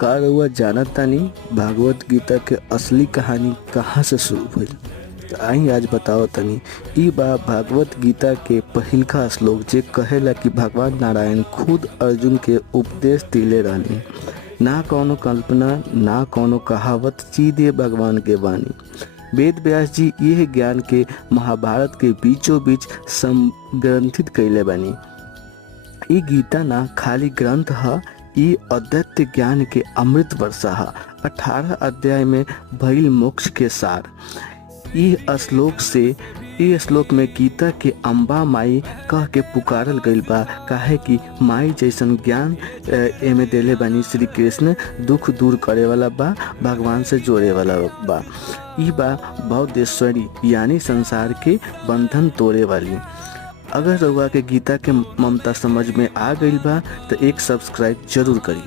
का रउआ जानत तानी भागवत गीता के असली कहानी कहाँ से शुरू भइल? त आई आज बताओ तनी। ई बा भागवत गीता के पहिलका श्लोक जे कहेला कि भगवान नारायण खुद अर्जुन के उपदेश दिले रहनी। ना कौनो कल्पना ना कौनो कहावत, सीधे भगवान के वाणी। वेद व्यास जी यह ज्ञान के महाभारत के बीचों बीच संग्रंथित कइले बानी। ई गीता ना खाली ग्रंथ ह, ई अद्वैत ज्ञान के अमृत वर्षा ह। 18 अध्याय में भइल मोक्ष के सार। ई श्लोक में गीता के अम्बा माई कह के पुकारल गइल बा, काहे कि माई जैसन ज्ञान एमे देले बानी। श्री कृष्ण दुख दूर करे वाला बा, भगवान से जोड़े वाला बा। ई बा बौद्धेश्वरी यानी संसार के बंधन तोड़े वाली। अगर रउआ के गीता के ममता समझ में आ गइल बा तो एक सब्सक्राइब जरूर करी।